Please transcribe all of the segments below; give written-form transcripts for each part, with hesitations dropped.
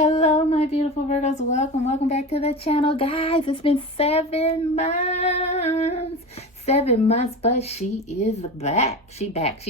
Hello, my beautiful Virgos. Welcome back to the channel, guys. It's been 7 months. 7 months, but she is back. She back.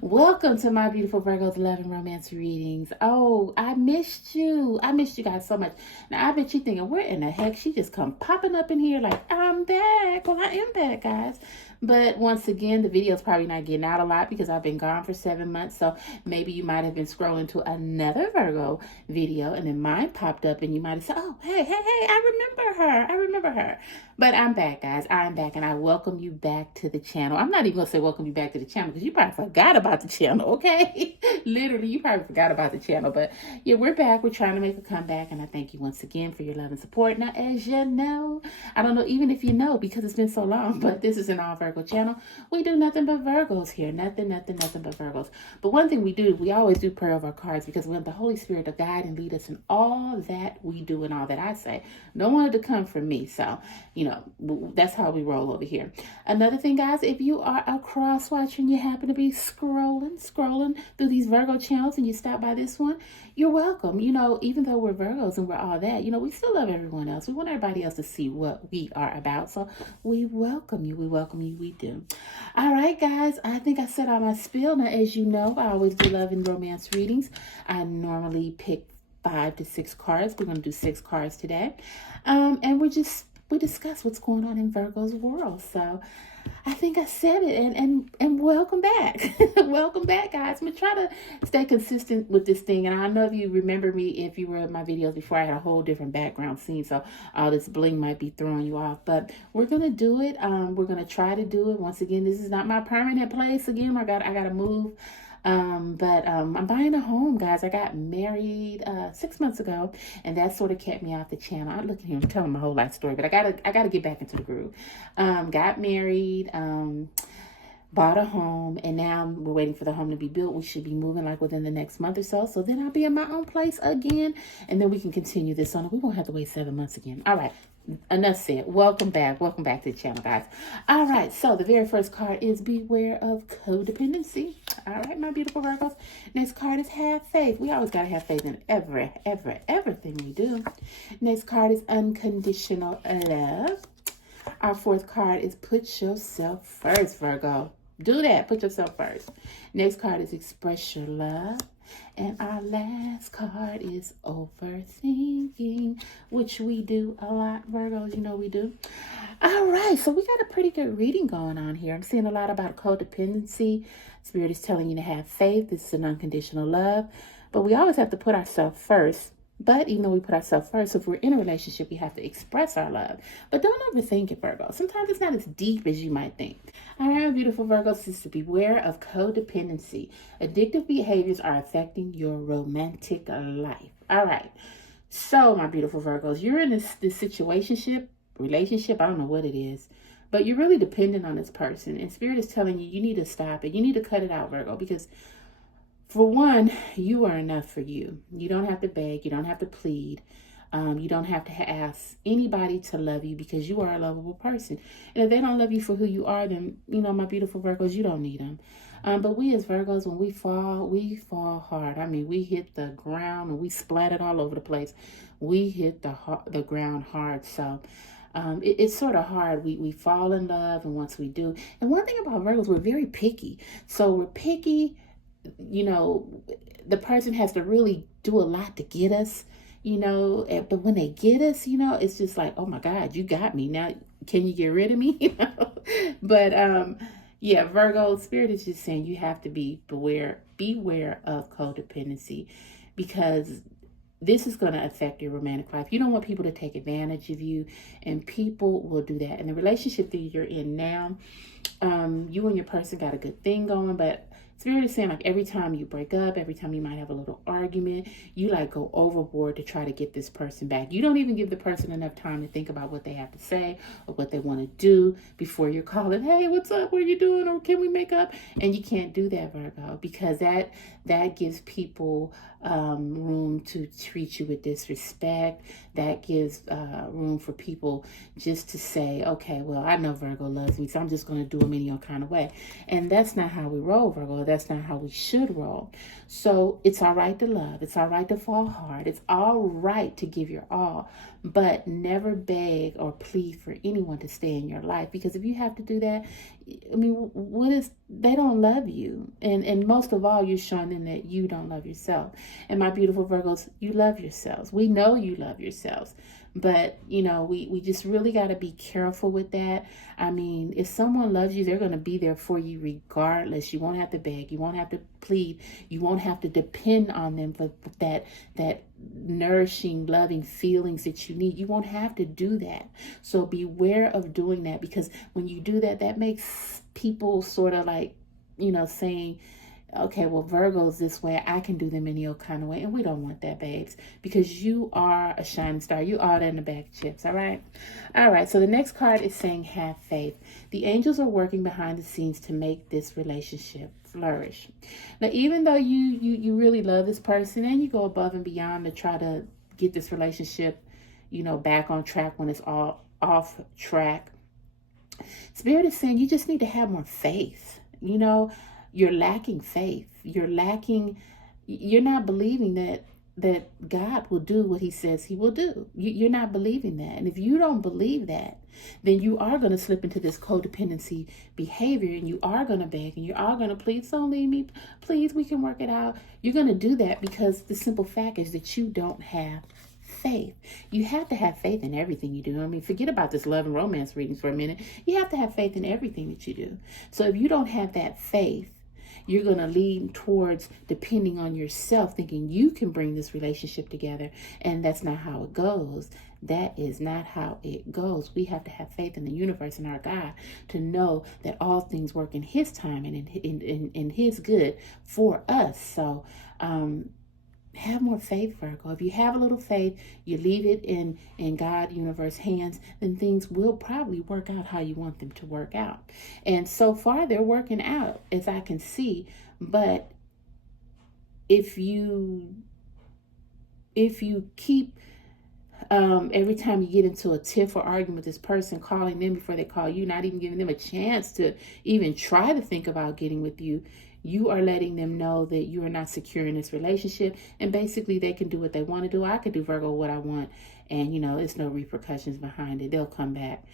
Welcome to my beautiful Virgos love and romance readings. Oh, I missed you. I missed you guys so much. Now, I bet you thinking, where in the heck she just come popping up in here like, I'm back. Well, I am back, guys. But once again, the video's probably not getting out a lot because I've been gone for 7 months. So maybe you might have been scrolling to another Virgo video and then mine popped up and you might have said, oh, hey, I remember her. But I'm back, guys. I'm back and I welcome you back to the channel. I'm not even going to say welcome you back to the channel because you probably forgot about the channel, okay? Literally, you probably forgot about the channel. But yeah, we're back. We're trying to make a comeback and I thank you once again for your love and support. Now, as you know, I don't know even if you know because it's been so long, but this is an all Virgo channel. We do nothing but Virgos here. Nothing but Virgos. But one thing we do, we always do prayer over our cards because we want the Holy Spirit to guide and lead us in all that we do and all that I say. Don't want it to come from me. So, you know, that's how we roll over here. Another thing, guys, if you are a cross watcher and you happen to be scrolling through these Virgo channels and you stop by this one, you're welcome. You know, even though we're Virgos and we're all that, you know, we still love everyone else. We want everybody else to see what we are about. So we welcome you. We do. All right, guys, I think I said all my spiel. Now, as you know, I always do love and romance readings. I normally pick 5 to 6 cards. We're going to do 6 cards today. And we discuss what's going on in Virgo's world. So I think I said it, and welcome back. Welcome back, guys. I'm going to try to stay consistent with this thing. And I know if you remember me, if you were in my videos before, I had a whole different background scene. So all this bling might be throwing you off. But we're going to do it. We're going to try to do it. Once again, this is not my permanent place. Again, I got to move. I'm buying a home, guys. I got married 6 months ago, and that sort of kept me off the channel. I look at him telling my whole life story, but I gotta get back into the groove. Got married, bought a home, and now we're waiting for the home to be built. We should be moving like within the next month or so. So then I'll be in my own place again, and then we can continue this on. We won't have to wait 7 months again. All right. Enough said. Welcome back to the channel, guys. All right, so the very first card is beware of codependency. All right, my beautiful Virgos. Next card is have faith. We always got to have faith in everything we do. Next card is unconditional love. Our fourth card is put yourself first, Virgo. Do that. Put yourself first. Next card is express your love. And our last card is overthinking, which we do a lot, Virgos. You know we do. All right, so we got a pretty good reading going on here. I'm seeing a lot about codependency. Spirit is telling you to have faith. This is an unconditional love. But we always have to put ourselves first. But even though we put ourselves first, if we're in a relationship, we have to express our love. But don't overthink it, Virgo. Sometimes it's not as deep as you might think. All right, beautiful Virgos, is to beware of codependency. Addictive behaviors are affecting your romantic life. All right. So, my beautiful Virgos, you're in this relationship, I don't know what it is, but you're really dependent on this person. And Spirit is telling you, you need to stop it. You need to cut it out, Virgo, because for one, you are enough for you. You don't have to beg. You don't have to plead. You don't have to ask anybody to love you because you are a lovable person. And if they don't love you for who you are, then, you know, my beautiful Virgos, you don't need them. But we as Virgos, when we fall hard. I mean, we hit the ground and we splattered all over the place. We hit the ground hard. So it's sort of hard. We fall in love, and once we do. And one thing about Virgos, we're very picky. So we're picky. You know, the person has to really do a lot to get us, you know, but when they get us, you know, it's just like, oh my God, you got me. Now, can you get rid of me? You know? But, yeah, Virgo, Spirit is just saying you have to beware of codependency because this is going to affect your romantic life. You don't want people to take advantage of you, and people will do that. And the relationship that you're in now, you and your person got a good thing going, but Spirit is saying like every time you break up, every time you might have a little argument, you like go overboard to try to get this person back. You don't even give the person enough time to think about what they have to say or what they want to do before you're calling, hey, what's up? What are you doing? Or can we make up? And you can't do that, Virgo, because that gives people room to treat you with disrespect. That gives room for people just to say, okay, well, I know Virgo loves me, so I'm just going to do him any kind of way. And that's not how we roll, Virgo. that's not how we should roll. So it's all right to love. It's all right to fall hard. It's all right to give your all, but never beg or plead for anyone to stay in your life. Because if you have to do that, I mean, they don't love you. And most of all, you're showing them that you don't love yourself. And my beautiful Virgos, you love yourselves. We know you love yourselves. But, we just really got to be careful with that. I mean, if someone loves you, they're going to be there for you regardless. You won't have to beg. You won't have to plead. You won't have to depend on them for that nourishing, loving feelings that you need. You won't have to do that. So beware of doing that, because when you do that, that makes people sort of like, saying, okay, well, Virgo's this way, I can do them any old kind of way. And we don't want that, babes, because you are a shining star. You are that in the bag of chips, all right? All right, so the next card is saying have faith. The angels are working behind the scenes to make this relationship flourish. Now, even though you really love this person and you go above and beyond to try to get this relationship, back on track when it's all off track, Spirit is saying you just need to have more faith. You're lacking faith. You're not believing that God will do what he says he will do. You're not believing that. And if you don't believe that, then you are going to slip into this codependency behavior, and you are going to beg, and you are going to please, don't leave me. Please, we can work it out. You're going to do that because the simple fact is that you don't have faith. You have to have faith in everything you do. I mean, forget about this love and romance readings for a minute. You have to have faith in everything that you do. So if you don't have that faith, you're going to lean towards depending on yourself, thinking you can bring this relationship together. And that's not how it goes. That is not how it goes. We have to have faith in the universe and our God to know that all things work in his time and in his good for us. So, have more faith, Virgo. If you have a little faith, you leave it in God, universe hands, then things will probably work out how you want them to work out. And so far, they're working out, as I can see. But if you keep every time you get into a tiff or argument with this person, calling them before they call you, not even giving them a chance to even try to think about getting with you, you are letting them know that you are not secure in this relationship. And basically, they can do what they want to do. I could do, Virgo, what I want. And, it's no repercussions behind it. They'll come back.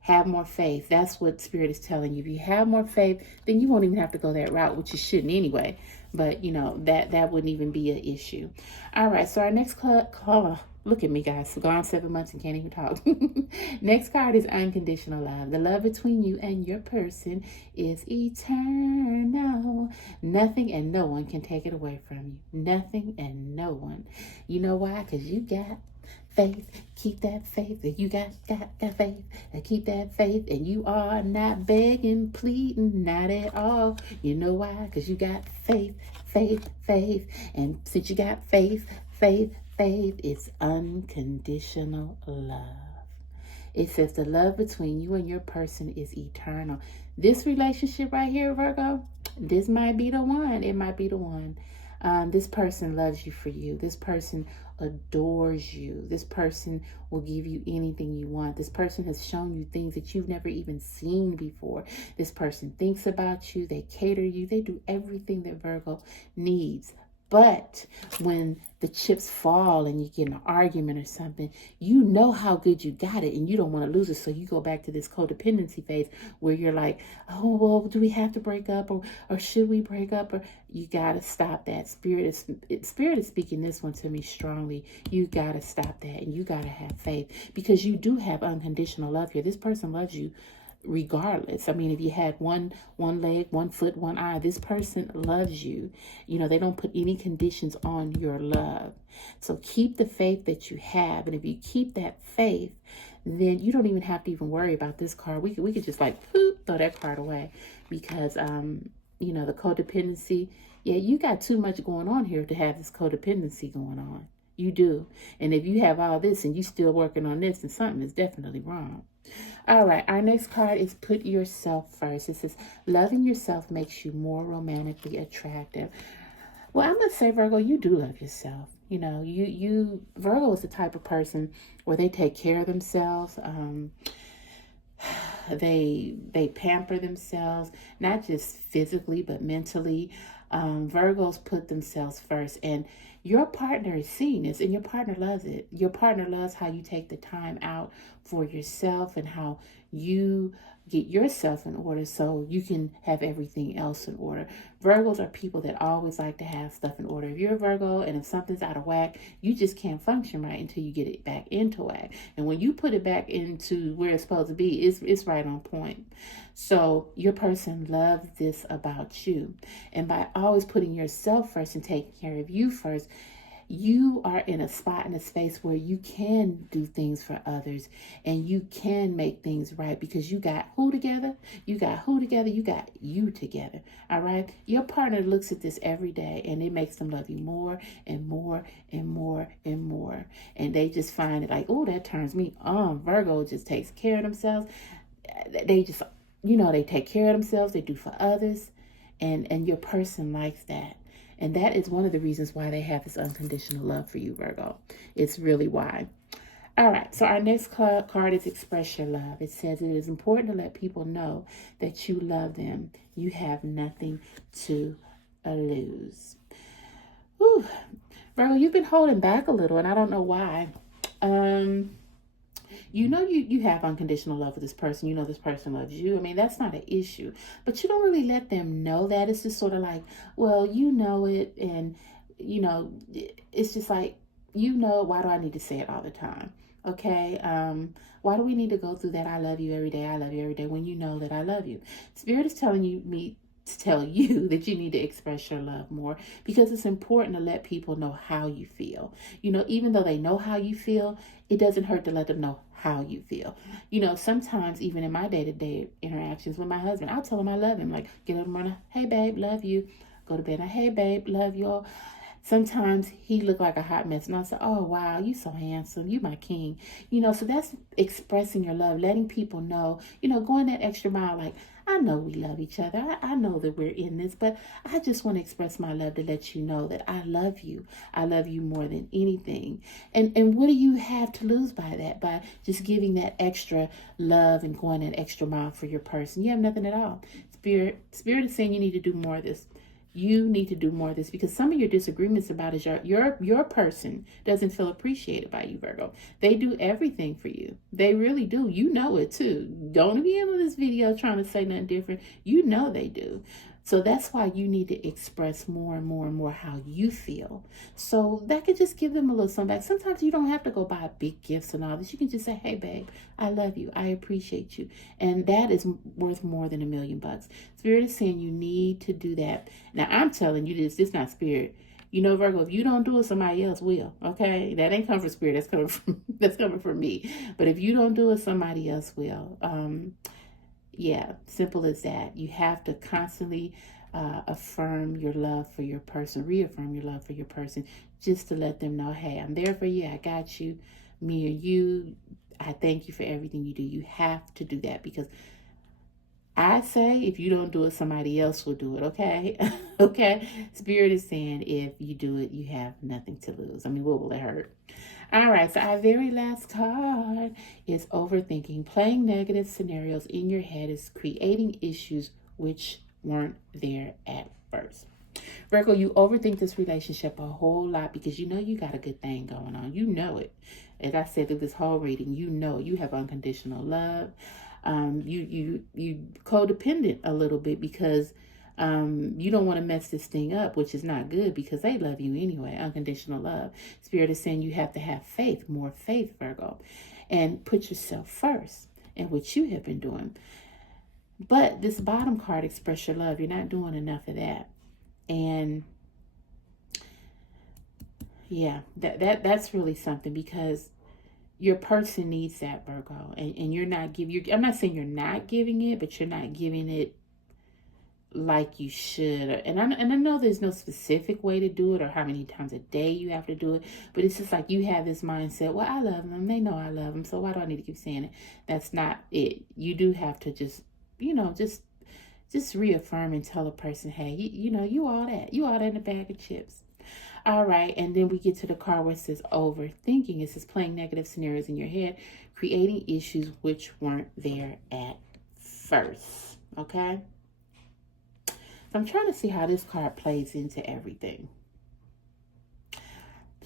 Have more faith. That's what Spirit is telling you. If you have more faith, then you won't even have to go that route, which you shouldn't anyway. But, that wouldn't even be an issue. All right. So our next caller. Look at me, guys. Gone 7 months and can't even talk. Next card is unconditional love. The love between you and your person is eternal. Nothing and no one can take it away from you. Nothing and no one. You know why? Because you got faith. Keep that faith. You got faith. And keep that faith. And you are not begging, pleading, not at all. You know why? Because you got faith. And since you got faith, it's unconditional love. It says the love between you and your person is eternal. This relationship right here, Virgo, this might be the one. It might be the one. This person loves you for you. This person adores you. This person will give you anything you want. This person has shown you things that you've never even seen before. This person thinks about you. They cater you. They do everything that Virgo needs. But when the chips fall and you get in an argument or something, you know how good you got it and you don't want to lose it. So you go back to this codependency phase where you're like, oh, well, do we have to break up or should we break up? Or you got to stop that. Spirit is speaking this one to me strongly. You got to stop that and you got to have faith because you do have unconditional love here. This person loves you regardless. I mean, if you had one leg, 1 foot, 1 eye, this person loves you. They don't put any conditions on your love. So keep the faith that you have. And if you keep that faith, then you don't even have to even worry about this card. We could just like throw that card away because the codependency. Yeah, you got too much going on here to have this codependency going on. You do. And if you have all this and you still working on this, then something is definitely wrong. All right, our next card is put yourself first. It says, loving yourself makes you more romantically attractive. Well, I'm going to say, Virgo, you do love yourself. Virgo is the type of person where they take care of themselves. they pamper themselves, not just physically but mentally. Virgos put themselves first, and your partner is seeing this, and your partner loves it. Your partner loves how you take the time out for yourself and how you get yourself in order so you can have everything else in order. Virgos are people that always like to have stuff in order. If you're a Virgo and if something's out of whack, you just can't function right until you get it back into whack. And when you put it back into where it's supposed to be, it's right on point. So your person loves this about you. And by always putting yourself first and taking care of you first, you are in a spot, in a space where you can do things for others and you can make things right because you got who together? You got who together? You got you together. All right. Your partner looks at this every day and it makes them love you more and more and more and more. And they just find it like, oh, that turns me on. Virgo just takes care of themselves. They just, they take care of themselves. They do for others. And your person likes that. And that is one of the reasons why they have this unconditional love for you, Virgo. It's really why. All right, so our next card is Express Your Love. It says it is important to let people know that you love them. You have nothing to lose. Whew. Virgo, you've been holding back a little, and I don't know why. You have unconditional love for this person. You know this person loves you. I mean, that's not an issue. But you don't really let them know that. It's just sort of like, well, you know it. And, it's just like, why do I need to say it all the time? Okay? Why do we need to go through that? I love you every day. I love you every day when you know that I love you. Spirit is telling me to tell you that you need to express your love more because it's important to let people know how you feel. Even though they know how you feel, it doesn't hurt to let them know how you feel. Sometimes even in my day-to-day interactions with my husband, I'll tell him I love him. Like, get up in the morning, hey babe, love you. Go to bed, hey babe, love you all. Sometimes he looked like a hot mess and I said, oh wow, you so handsome, you my king. So that's expressing your love, letting people know, going that extra mile. Like, I know we love each other. I know that we're in this, but I just want to express my love to let you know that I love you. I love you more than anything. And what do you have to lose by that? By just giving that extra love and going that extra mile for your person. You have nothing at all. Spirit is saying you need to do more of this. You need to do more of this because some of your disagreements about is your person doesn't feel appreciated by you, Virgo. They do everything for you. They really do. You know it too. Don't be in this video trying to say nothing different. You know they do. So that's why you need to express more and more and more how you feel. So that could just give them a little something back. Sometimes you don't have to go buy big gifts and all this. You can just say, hey, babe, I love you. I appreciate you. And that is worth more than $1 million. Spirit is saying you need to do that. Now, I'm telling you this is not Spirit. Virgo, if you don't do it, somebody else will. Okay? That ain't coming from Spirit. That's coming from me. But if you don't do it, somebody else will. Yeah, simple as that. You have to constantly affirm your love for your person, reaffirm your love for your person, just to let them know, hey, I'm there for you. I got you. Me or you, I thank you for everything you do. You have to do that because I say if you don't do it, somebody else will do it, okay? Okay? Spirit is saying if you do it, you have nothing to lose. I mean, what will it hurt? All right, so our very last card is overthinking. Playing negative scenarios in your head is creating issues which weren't there at first. Virgo, you overthink this relationship a whole lot because you got a good thing going on. You know it. As I said through this whole reading, you have unconditional love. You codependent a little bit because you don't want to mess this thing up, which is not good because they love you anyway. Unconditional love. Spirit is saying you have to have faith, more faith, Virgo, and put yourself first in what you have been doing. But this bottom card, express your love, you're not doing enough of that. And yeah, that's really something because your person needs that, Virgo, and you're not giving. I'm not saying you're not giving it, but you're not giving it like you should. And I know there's no specific way to do it or how many times a day you have to do it, but it's just like you have this mindset, well, I love them. They know I love them. So why do I need to keep saying it? That's not it. You do have to just reaffirm and tell a person, hey, you all that. You all that in a bag of chips. All right, and then we get to the card where it says overthinking. It says playing negative scenarios in your head, creating issues which weren't there at first, okay? So I'm trying to see how this card plays into everything.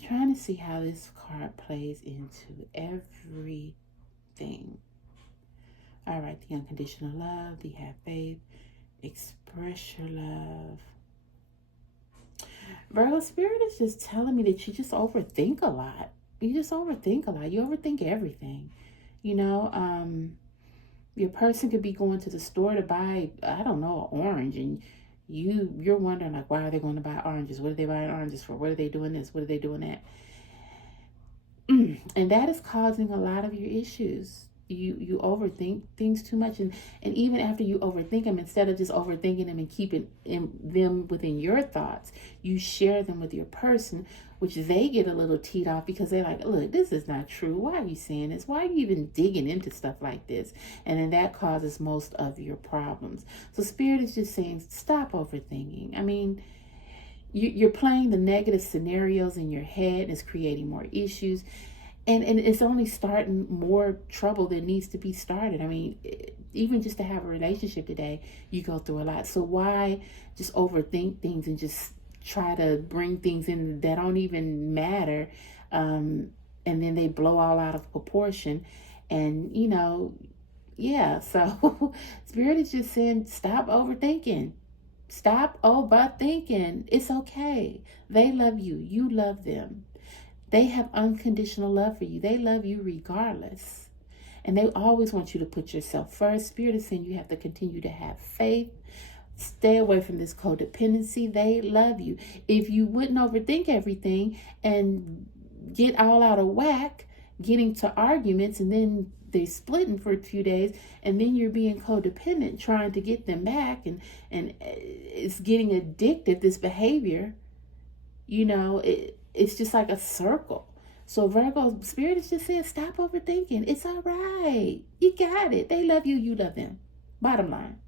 Trying to see how this card plays into everything. All right, the unconditional love, the have faith, express your love. Virgo, Spirit is just telling me that you just overthink a lot. You just overthink a lot. You overthink everything. You know, your person could be going to the store to buy, I don't know, an orange, and you're wondering, like, why are they going to buy oranges? What are they buying oranges for? What are they doing this? What are they doing that? And that is causing a lot of your issues. You overthink things too much, and even after you overthink them, instead of just overthinking them and keeping them within your thoughts, you share them with your person, which they get a little teed off because they're like, look, this is not true. Why are you saying this? Why are you even digging into stuff like this? And then that causes most of your problems. So Spirit is just saying, stop overthinking. I mean, you're playing the negative scenarios in your head, and it's creating more issues. And it's only starting more trouble that needs to be started. I mean, even just to have a relationship today, you go through a lot. So why just overthink things and just try to bring things in that don't even matter? And then they blow all out of proportion. And, you know, yeah. So Spirit is just saying, stop overthinking. Stop overthinking. It's okay. They love you. You love them. They have unconditional love for you. They love you regardless. And they always want you to put yourself first. Spirit is saying you have to continue to have faith. Stay away from this codependency. They love you. If you wouldn't overthink everything and get all out of whack, getting to arguments, and then they're splitting for a few days, and then you're being codependent, trying to get them back, and it's getting addictive, this behavior, you know, it's just like a circle. So Virgo, Spirit is just saying, stop overthinking. It's all right. You got it. They love you. You love them. Bottom line.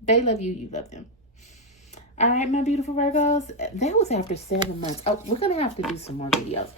They love you. You love them. All right, my beautiful Virgos. That was after 7 months. Oh, we're going to have to do some more videos.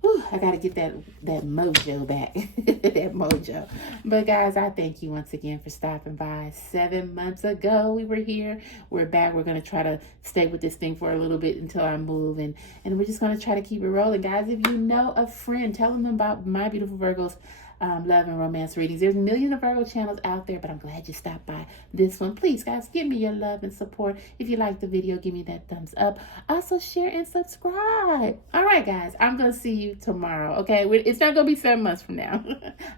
Whew, I got to get that mojo back. That mojo. But guys, I thank you once again for stopping by. 7 months ago, we were here. We're back. We're going to try to stay with this thing for a little bit until I move. And we're just going to try to keep it rolling. Guys, if you know a friend, tell them about my beautiful Virgos love and romance readings. There's millions of Virgo channels out there, but I'm glad you stopped by this one. Please, guys, give me your love and support. If you like the video, give me that thumbs up. Also, share and subscribe. All right, guys, I'm going to see you tomorrow, okay? It's not going to be 7 months from now.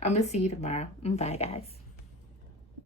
I'm going to see you tomorrow. Bye, guys.